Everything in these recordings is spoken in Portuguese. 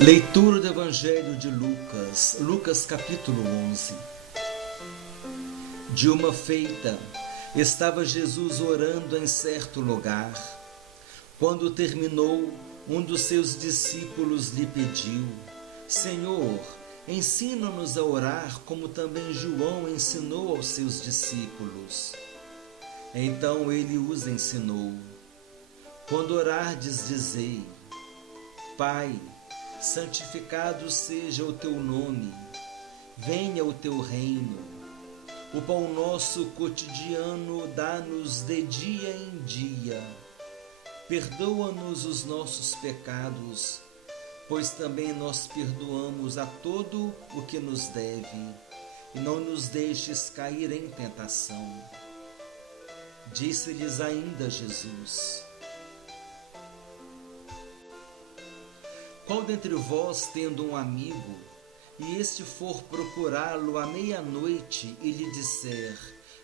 Leitura do Evangelho de Lucas, Lucas capítulo 11. De uma feita, estava Jesus orando em certo lugar. Quando terminou, um dos seus discípulos lhe pediu: Senhor, ensina-nos a orar, como também João ensinou aos seus discípulos. Então ele os ensinou: quando orardes, dizei: Pai, santificado seja o teu nome, venha o teu reino. O pão nosso cotidiano dá-nos de dia em dia. Perdoa-nos os nossos pecados, pois também nós perdoamos a todo o que nos deve, e não nos deixes cair em tentação. Disse-lhes ainda Jesus: Qual dentre vós, tendo um amigo, e este for procurá-lo à meia-noite e lhe disser: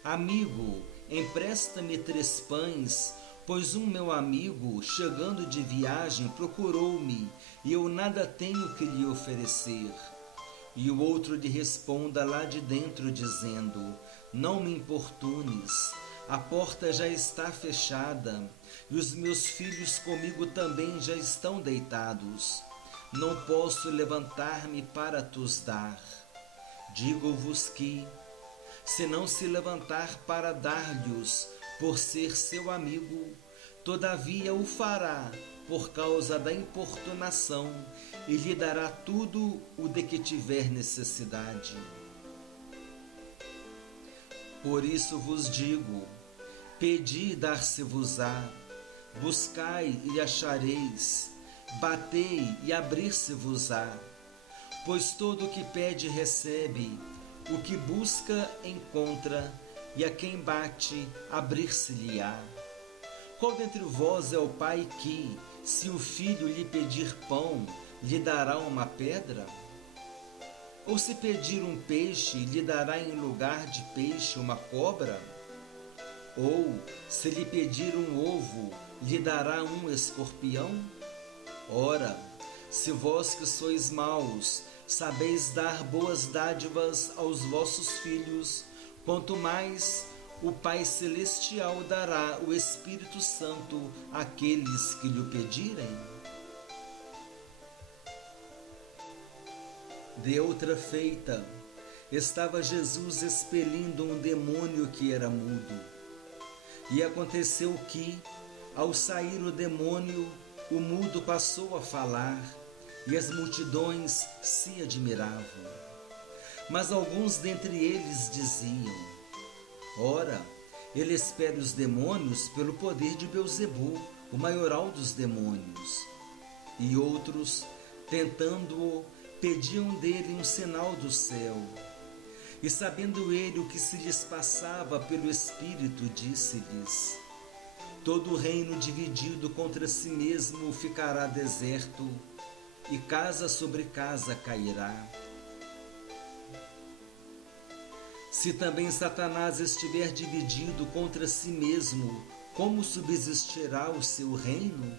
Amigo, empresta-me 3 pães, pois um meu amigo, chegando de viagem, procurou-me, e eu nada tenho que lhe oferecer. E o outro lhe responda lá de dentro, dizendo: Não me importunes, a porta já está fechada, e os meus filhos comigo também já estão deitados. Não posso levantar-me para tos dar. Digo-vos que, se não se levantar para dar-lhes, por ser seu amigo, todavia o fará por causa da importunação, e lhe dará tudo o de que tiver necessidade. Por isso vos digo: pedi e dar-se-vos-á, buscai e achareis, batei e abrir-se-vos-á. Pois todo o que pede recebe, o que busca encontra, e a quem bate abrir-se-lhe-á. Qual dentre vós é o pai que, se o filho lhe pedir pão, lhe dará uma pedra? Ou se pedir um peixe, lhe dará em lugar de peixe uma cobra? Ou, se lhe pedir um ovo, lhe dará um escorpião? Ora, se vós que sois maus, sabeis dar boas dádivas aos vossos filhos, quanto mais o Pai Celestial dará o Espírito Santo àqueles que lhe pedirem? De outra feita, estava Jesus expelindo um demônio que era mudo. E aconteceu que, ao sair o demônio, o mudo passou a falar, e as multidões se admiravam. Mas alguns dentre eles diziam: Ora, ele espera os demônios pelo poder de Beelzebu, o maioral dos demônios. E outros, tentando-o, pediam dele um sinal do céu. E sabendo ele o que se lhes passava pelo Espírito, disse-lhes: Todo reino dividido contra si mesmo ficará deserto, e casa sobre casa cairá. Se também Satanás estiver dividido contra si mesmo, como subsistirá o seu reino?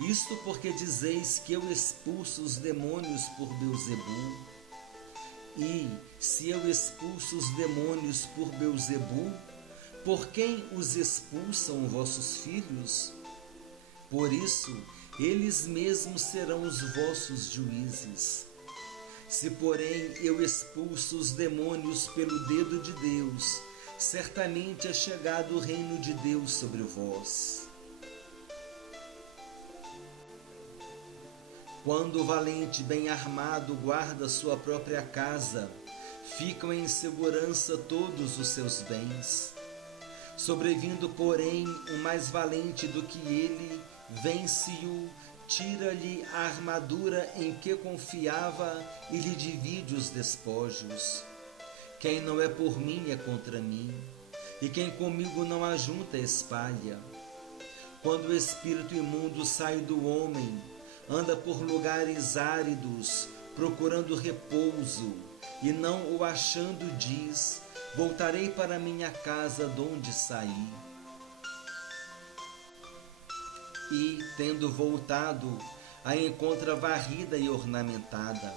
Isto porque dizeis que eu expulso os demônios por Beelzebu. E, se eu expulso os demônios por Beelzebu, por quem os expulsam vossos filhos? Por isso, eles mesmos serão os vossos juízes. Se, porém, eu expulso os demônios pelo dedo de Deus, certamente é chegado o reino de Deus sobre vós. Quando o valente bem armado guarda sua própria casa, ficam em segurança todos os seus bens. Sobrevindo, porém, um mais valente do que ele, vence-o, tira-lhe a armadura em que confiava e lhe divide os despojos. Quem não é por mim é contra mim, e quem comigo não ajunta espalha. Quando o espírito imundo sai do homem, anda por lugares áridos, procurando repouso, e não o achando, diz: Voltarei para minha casa donde saí. E, tendo voltado, a encontra varrida e ornamentada.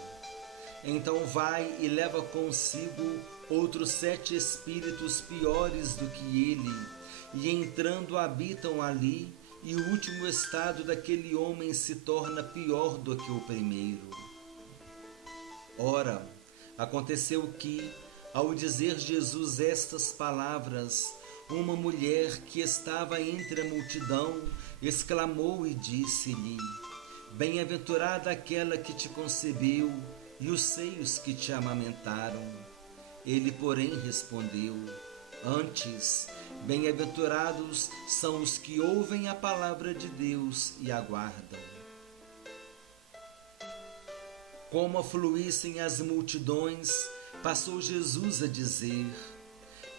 Então vai e leva consigo outros 7 espíritos piores do que ele, e entrando habitam ali, e o último estado daquele homem se torna pior do que o primeiro. Ora, aconteceu que, ao dizer Jesus estas palavras, uma mulher que estava entre a multidão exclamou e disse-lhe: Bem-aventurada aquela que te concebeu e os seios que te amamentaram. Ele, porém, respondeu: Antes, bem-aventurados são os que ouvem a palavra de Deus e aguardam. Como afluíssem as multidões, passou Jesus a dizer: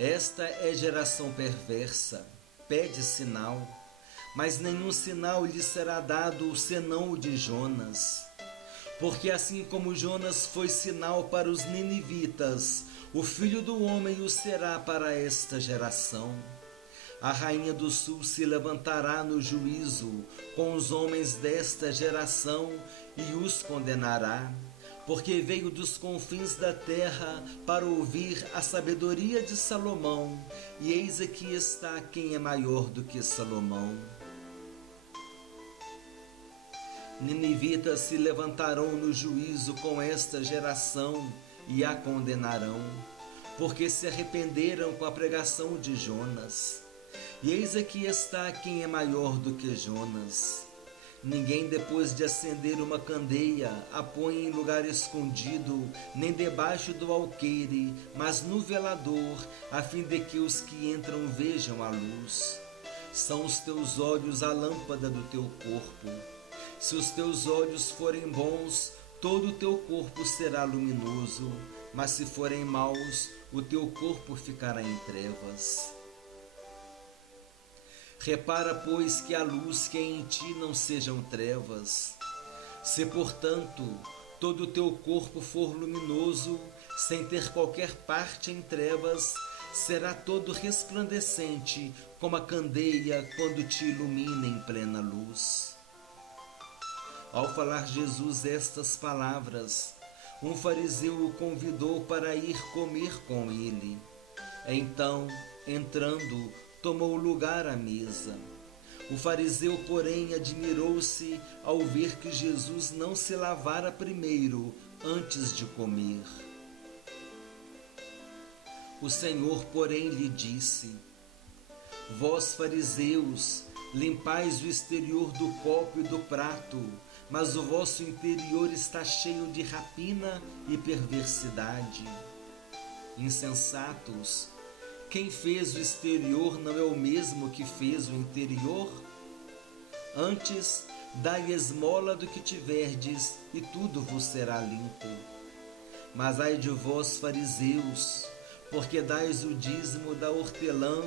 Esta é geração perversa, pede sinal, mas nenhum sinal lhe será dado senão o de Jonas. Porque assim como Jonas foi sinal para os ninivitas, o Filho do Homem o será para esta geração. A rainha do sul se levantará no juízo com os homens desta geração e os condenará, porque veio dos confins da terra para ouvir a sabedoria de Salomão, e eis aqui está quem é maior do que Salomão. Ninivitas se levantarão no juízo com esta geração e a condenarão, porque se arrependeram com a pregação de Jonas. E eis aqui está quem é maior do que Jonas. Ninguém, depois de acender uma candeia, a põe em lugar escondido, nem debaixo do alqueire, mas no velador, a fim de que os que entram vejam a luz. São os teus olhos a lâmpada do teu corpo. Se os teus olhos forem bons, todo o teu corpo será luminoso, mas se forem maus, o teu corpo ficará em trevas. Repara, pois, que a luz que é em ti não sejam trevas. Se, portanto, todo o teu corpo for luminoso, sem ter qualquer parte em trevas, será todo resplandecente, como a candeia quando te ilumina em plena luz. Ao falar Jesus estas palavras, um fariseu o convidou para ir comer com ele. Então, entrando, tomou lugar à mesa. O fariseu, porém, admirou-se ao ver que Jesus não se lavara primeiro antes de comer. O Senhor, porém, lhe disse: Vós, fariseus, limpais o exterior do copo e do prato, mas o vosso interior está cheio de rapina e perversidade. Insensatos, quem fez o exterior não é o mesmo que fez o interior? Antes, dai esmola do que tiverdes, e tudo vos será limpo. Mas ai de vós, fariseus, porque dais o dízimo da hortelã,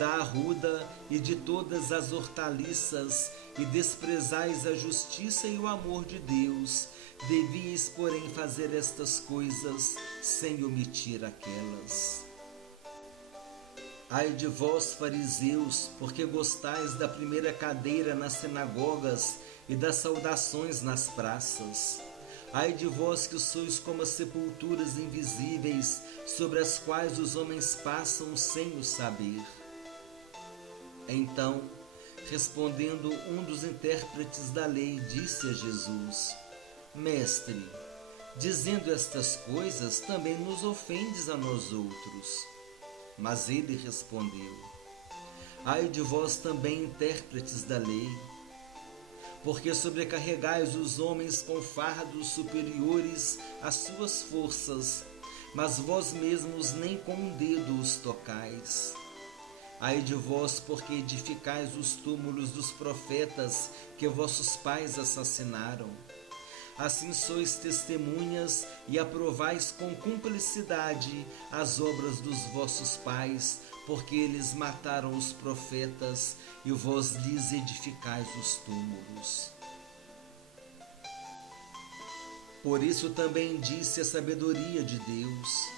da arruda e de todas as hortaliças, e desprezais a justiça e o amor de Deus. Devíeis, porém, fazer estas coisas sem omitir aquelas. Ai de vós, fariseus, porque gostais da primeira cadeira nas sinagogas e das saudações nas praças. Ai de vós que sois como as sepulturas invisíveis, sobre as quais os homens passam sem o saber. Então, respondendo um dos intérpretes da lei, disse a Jesus: Mestre, dizendo estas coisas, também nos ofendes a nós outros. Mas ele respondeu: Ai de vós também, intérpretes da lei, porque sobrecarregais os homens com fardos superiores às suas forças, mas vós mesmos nem com um dedo os tocais. Ai de vós, porque edificais os túmulos dos profetas que vossos pais assassinaram. Assim sois testemunhas e aprovais com cumplicidade as obras dos vossos pais, porque eles mataram os profetas e vós lhes edificais os túmulos. Por isso também disse a sabedoria de Deus: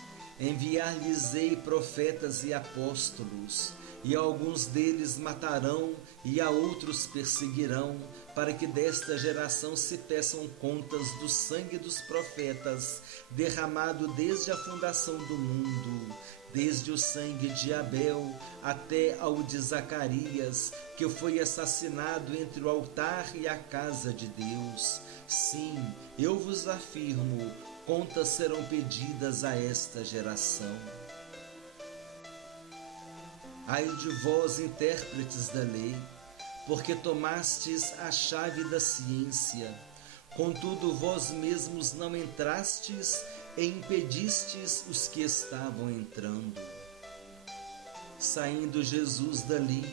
enviar-lhes-ei profetas e apóstolos, e alguns deles matarão, e a outros perseguirão, para que desta geração se peçam contas do sangue dos profetas, derramado desde a fundação do mundo, desde o sangue de Abel até ao de Zacarias, que foi assassinado entre o altar e a casa de Deus. Sim, eu vos afirmo, contas serão pedidas a esta geração. Ai de vós, intérpretes da lei, porque tomastes a chave da ciência, contudo vós mesmos não entrastes e impedistes os que estavam entrando. Saindo Jesus dali,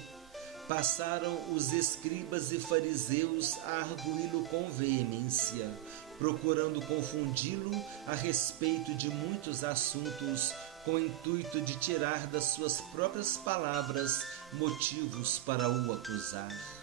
passaram os escribas e fariseus a arguí-lo com veemência, procurando confundi-lo a respeito de muitos assuntos, com o intuito de tirar das suas próprias palavras motivos para o acusar.